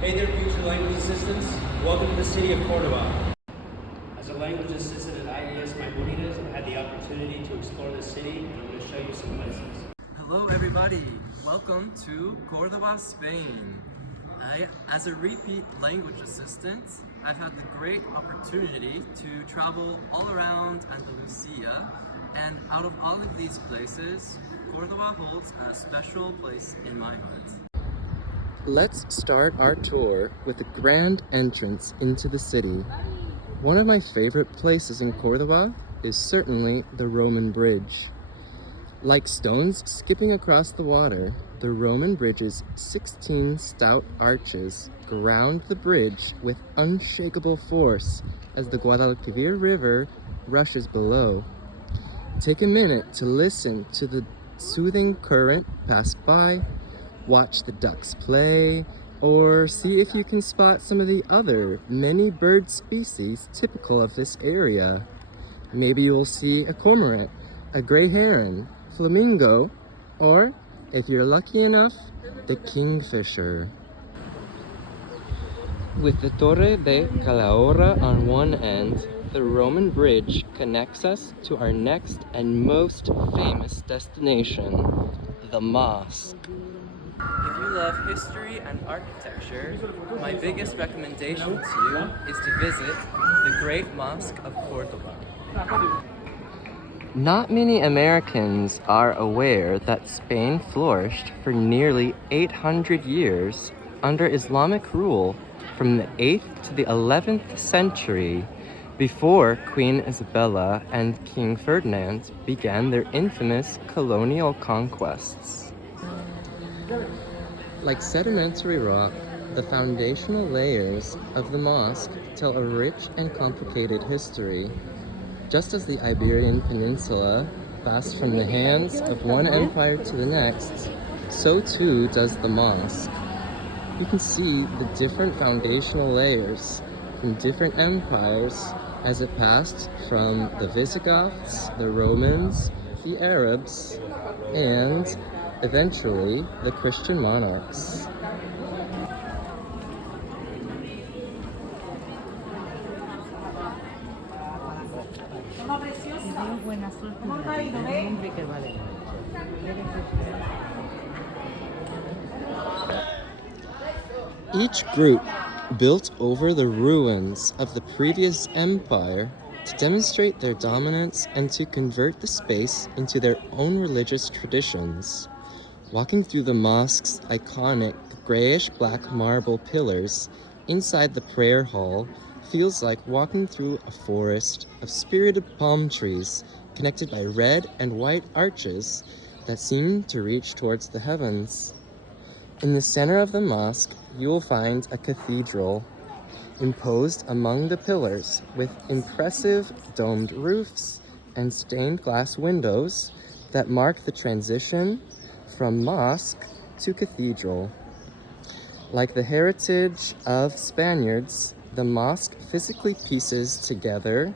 Hey there, future language assistants. Welcome to the city of Cordoba. As a language assistant at IAS Maimonides, I've had the opportunity to explore the city, and I'm going to show you some places. Hello everybody, welcome to Cordoba, Spain. As a repeat language assistant, I've had the great opportunity to travel all around Andalusia, and out of all of these places, Cordoba holds a special place in my heart. Let's start our tour with the grand entrance into the city. One of my favorite places in Cordoba is certainly the Roman Bridge. Like stones skipping across the water, the Roman Bridge's 16 stout arches ground the bridge with unshakable force as the Guadalquivir River rushes below. Take a minute to listen to the soothing current pass by, watch the ducks play, or see if you can spot some of the other many bird species typical of this area. Maybe you'll see a cormorant, a gray heron, flamingo, or, if you're lucky enough, the kingfisher. With the Torre de Calahorra on one end, the Roman Bridge connects us to our next and most famous destination, the mosque. If you love history and architecture, my biggest recommendation to you is to visit the Great Mosque of Cordoba. Not many Americans are aware that Spain flourished for nearly 800 years under Islamic rule from the 8th to the 11th century, before Queen Isabella and King Ferdinand began their infamous colonial conquests. Like sedimentary rock, the foundational layers of the mosque tell a rich and complicated history. Just as the Iberian Peninsula passed from the hands of one empire to the next, so too does the mosque. You can see the different foundational layers from different empires as it passed from the Visigoths, the Romans, the Arabs, and eventually the Christian monarchs. Each group built over the ruins of the previous empire to demonstrate their dominance and to convert the space into their own religious traditions. Walking through the mosque's iconic grayish-black marble pillars inside the prayer hall feels like walking through a forest of spirited palm trees connected by red and white arches that seem to reach towards the heavens. In the center of the mosque, you will find a cathedral imposed among the pillars with impressive domed roofs and stained glass windows that mark the transition from mosque to cathedral. Like the heritage of Spaniards, the mosque physically pieces together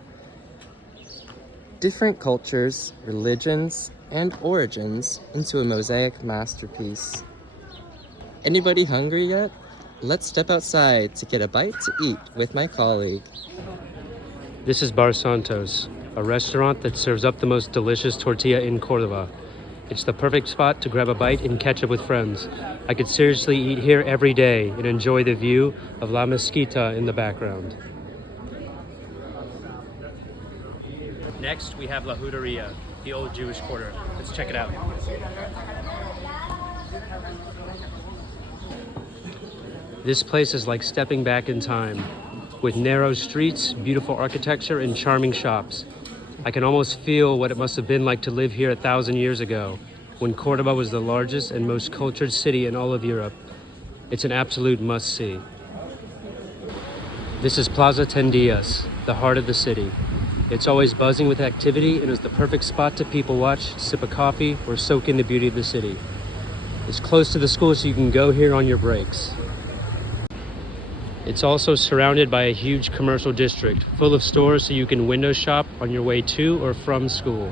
different cultures, religions, and origins into a mosaic masterpiece. Anybody hungry yet? Let's step outside to get a bite to eat with my colleague. This is Bar Santos, a restaurant that serves up the most delicious tortilla in Cordoba. It's the perfect spot to grab a bite and catch up with friends. I could seriously eat here every day and enjoy the view of La Mezquita in the background. Next, we have La Juderia, the old Jewish quarter. Let's check it out. This place is like stepping back in time, with narrow streets, beautiful architecture, and charming shops. I can almost feel what it must have been like to live here 1,000 years ago, when Cordoba was the largest and most cultured city in all of Europe. It's an absolute must-see. This is Plaza Tendias, the heart of the city. It's always buzzing with activity and is the perfect spot to people watch, sip a coffee, or soak in the beauty of the city. It's close to the school, so you can go here on your breaks. It's also surrounded by a huge commercial district full of stores so you can window shop on your way to or from school.